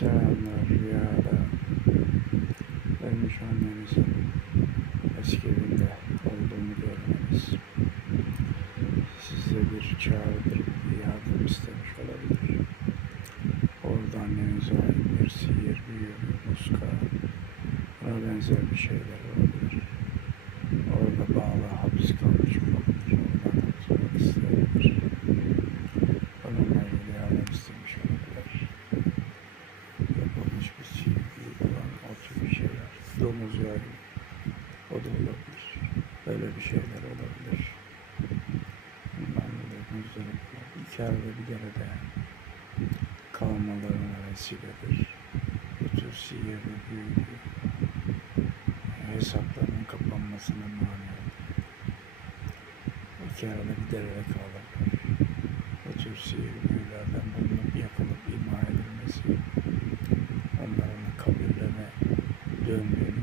Selamlar rüyada. Ölmüş annenizin eski evinde olduğunu görmeniz size bir çağrıdır, bir yardım istemiş olabilir. Orada annenize ait bir sihir, büyü, muska, buna benzer bir şeyler olabilir. Orada bağlı, hapis kalmış olabilir. Oradan kurtulmak isteyebilir. Onunla ilgili yardım istemiş olabilir. Yapılmış bir sihir, büyü falan, o tür bir şeyler. Domuz yağı, o da olabilir. Böyle bir şeyler olabilir. Bunlarla da muzdaripler. İki arada bir derede kalmalarına vesiledir. Bu tür sihirli, büyülü hesapların kapanmasına mani olur. İki arada bir derede kalırlar. Bu tür sihirli büyülerden bulunup yakılıp imha edilmesi, onların kabirlerine döndüğünü